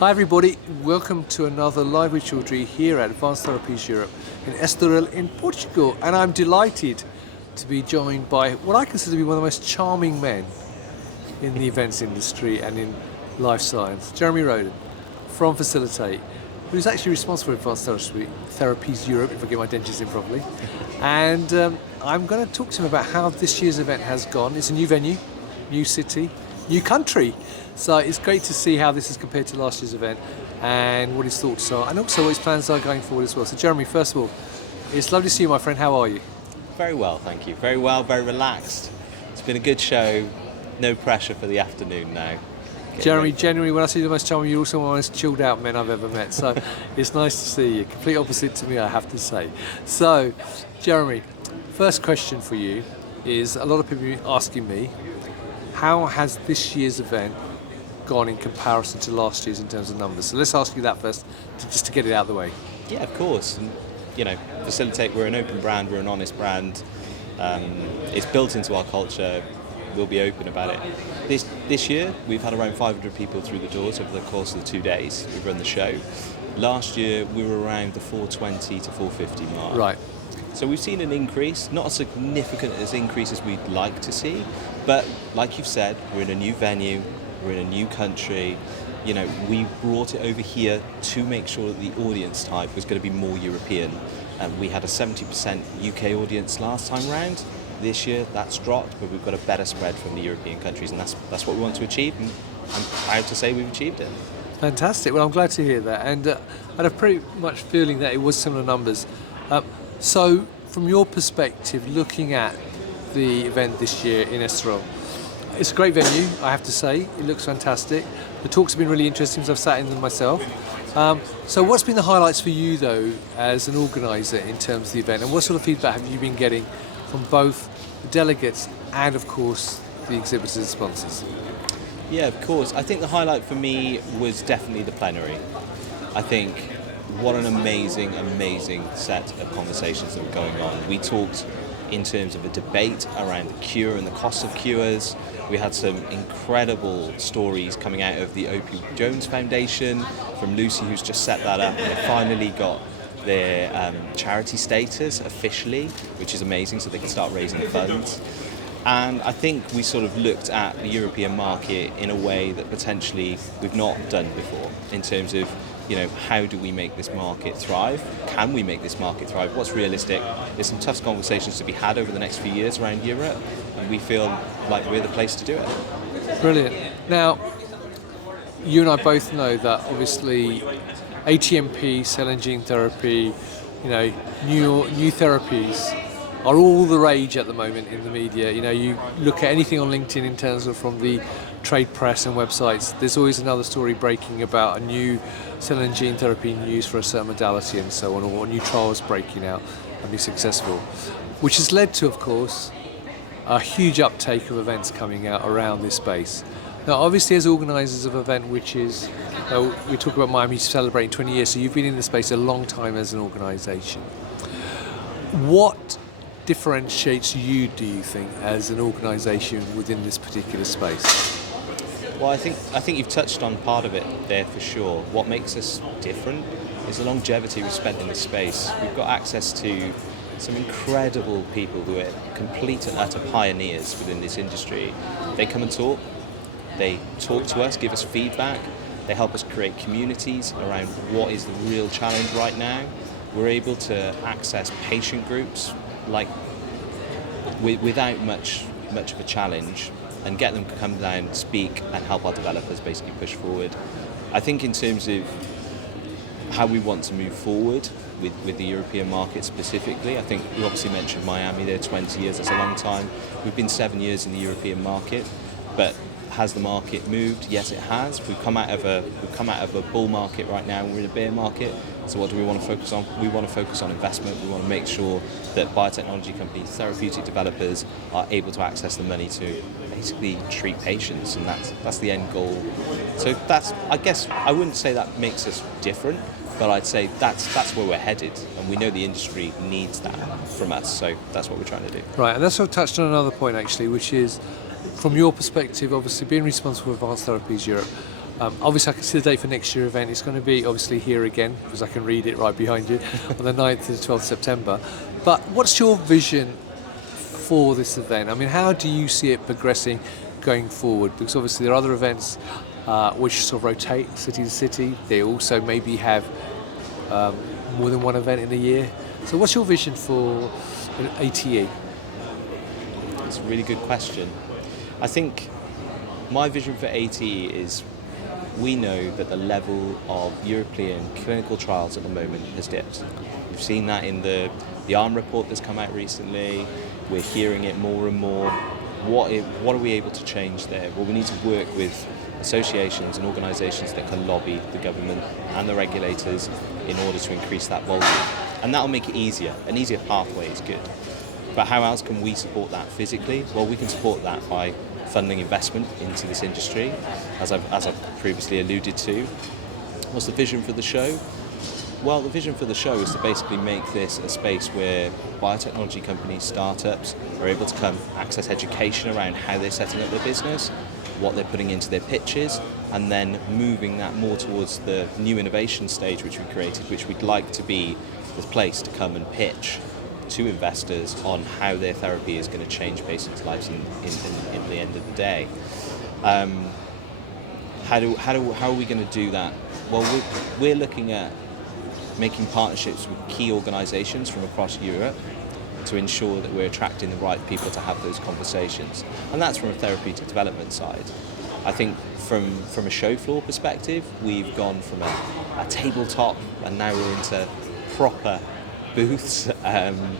Hi everybody, welcome to another Live with Georgi here at Advanced Therapies Europe in Estoril in Portugal, and I'm delighted to be joined by what I consider to be one of the most charming men in the events industry and in life science, Jeremy Roden from Phacilitate, who's actually responsible for Advanced Therapies Europe, if I get my dentures in properly. And I'm going to talk to him about how this year's event has gone. It's a new venue, new city, new country. So it's great to see how this is compared to last year's event and what his thoughts are and also what his plans are going forward as well. So Jeremy, first of all, it's lovely to see you, my friend. How are you? Very well, thank you. Very well, very relaxed. It's been a good show. No pressure for the afternoon now. Jeremy, genuinely, when I see you the most charming, you're also one of the most chilled out men I've ever met. So it's nice to see you. Complete opposite to me, I have to say. So, Jeremy, first question for you is, a lot of people are asking me, how has this year's event gone in comparison to last year's in terms of numbers? So let's ask you that first, just to get it out of the way. Yeah, of course. And, Phacilitate, we're an open brand, we're an honest brand. It's built into our culture. We'll be open about it. This year, we've had around 500 people through the doors over the course of the 2 days we've run the show. Last year, we were around the 420 to 450 mark. Right. So we've seen an increase, not as significant as increase as we'd like to see, but like you've said, we're in a new venue, we're in a new country. We brought it over here to make sure that the audience type was going to be more European. We had a 70% UK audience last time round. This year that's dropped, but we've got a better spread from the European countries, and that's what we want to achieve, and I'm proud to say we've achieved it. Fantastic. Well, I'm glad to hear that, and I had a pretty much feeling that it was similar numbers. So from your perspective, looking at the event this year in Estoril, it's a great venue, I have to say. It looks fantastic. The talks have been really interesting because I've sat in them myself. So what's been the highlights for you, though, as an organiser in terms of the event, and what sort of feedback have you been getting from both the delegates and, of course, the exhibitors and sponsors? Yeah, of course. I think the highlight for me was definitely the plenary. I think what an amazing, amazing set of conversations that were going on. We talked in terms of a debate around the cure and the cost of cures. We had some incredible stories coming out of the Opie Jones Foundation, from Lucy, who's just set that up, and they finally got their charity status officially, which is amazing, so they can start raising funds. And I think we sort of looked at the European market in a way that potentially we've not done before, in terms of how do we make this market thrive? Can we make this market thrive? What's realistic? There's some tough conversations to be had over the next few years around Europe, and we feel like we're the place to do it. Brilliant. Now, you and I both know that obviously ATMP, cell and gene therapy, new therapies are all the rage at the moment in the media. You look at anything on LinkedIn in terms of from the trade press and websites, there's always another story breaking about a new cell and gene therapy used for a certain modality and so on, or new trials breaking out and be successful, which has led to, of course, a huge uptake of events coming out around this space. Now, obviously, as organisers of an event which is, we talk about Miami celebrating 20 years, so you've been in the space a long time as an organisation. What differentiates you, do you think, as an organisation within this particular space? Well, I think you've touched on part of it there for sure. What makes us different is the longevity we've spent in this space. We've got access to some incredible people who are complete and utter pioneers within this industry. They come and talk. They talk to us, give us feedback. They help us create communities around what is the real challenge right now. We're able to access patient groups without much of a challenge, and get them to come down, speak, and help our developers basically push forward. I think in terms of how we want to move forward with the European market specifically, I think we obviously mentioned Miami there, 20 years, that's a long time. We've been 7 years in the European market, but has the market moved? Yes, it has. We've come out of a bull market right now, and we're in a bear market. So what do we want to focus on? We want to focus on investment. We want to make sure that biotechnology companies, therapeutic developers are able to access the money to basically treat patients, and that's the end goal. So I guess I wouldn't say that makes us different, but I'd say that's where we're headed, and we know the industry needs that from us. So that's what we're trying to do. Right, and that's sort of touched on another point actually, which is, from your perspective, obviously being responsible for Advanced Therapies Europe, Obviously, I can see the date for next year's event. It's going to be obviously here again, because I can read it right behind you, on the 9th to the 12th of September. But what's your vision for this event? I mean, how do you see it progressing going forward? Because obviously there are other events which sort of rotate city to city. They also maybe have more than one event in a year. So what's your vision for ATE? It's a really good question. I think my vision for ATE is, we know that the level of European clinical trials at the moment has dipped. We've seen that in the ARM report that's come out recently. We're hearing it more and more. What are we able to change there? Well, we need to work with associations and organisations that can lobby the government and the regulators in order to increase that volume. And that'll make it easier. An easier pathway is good. But how else can we support that physically? Well, we can support that by funding investment into this industry, as I've previously alluded to. What's the vision for the show? Well, the vision for the show is to basically make this a space where biotechnology companies, startups, are able to come access education around how they're setting up their business, what they're putting into their pitches, and then moving that more towards the new innovation stage which we created, which we'd like to be the place to come and pitch to investors on how their therapy is going to change patients' lives in the end of the day. How are we going to do that? Well, we're looking at making partnerships with key organisations from across Europe to ensure that we're attracting the right people to have those conversations. And that's from a therapeutic development side. I think from a show floor perspective, we've gone from a tabletop and now we're into proper booths, and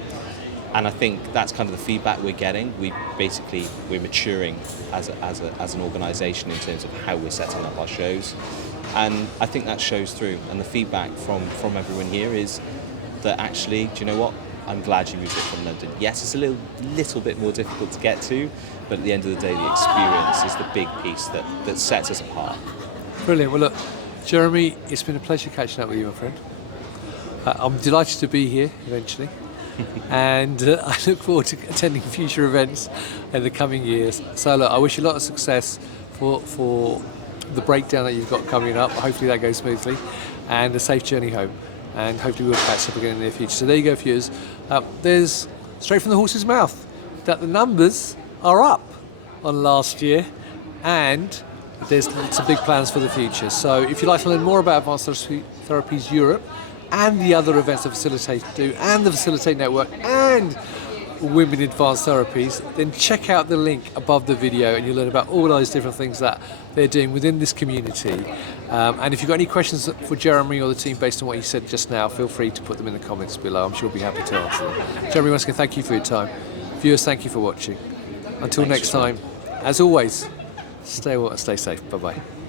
I think that's kind of the feedback we're getting. We're maturing as an organisation in terms of how we're setting up our shows, and I think that shows through. And the feedback from everyone here is that actually, do you know what? I'm glad you moved it from London. Yes, it's a little bit more difficult to get to, but at the end of the day, the experience is the big piece that sets us apart. Brilliant. Well, look, Jeremy, it's been a pleasure catching up with you, my friend. I'm delighted to be here eventually, and I look forward to attending future events in the coming years. So look, I wish you a lot of success for the breakdown that you've got coming up. Hopefully that goes smoothly, and a safe journey home, and hopefully we'll catch up again in the near future. So there you go, viewers. There's straight from the horse's mouth that the numbers are up on last year, and there's some big plans for the future. So if you'd like to learn more about Advanced Therapies Europe and the other events that Phacilitate do, and the Phacilitate Network, and Women Advanced Therapies, then check out the link above the video and you'll learn about all those different things that they're doing within this community. And if you've got any questions for Jeremy or the team based on what you said just now, feel free to put them in the comments below. I'm sure we'll be happy to answer them. Jeremy, once again, thank you for your time. Viewers, thank you for watching. Until next time, as always, stay well and stay safe. Bye-bye.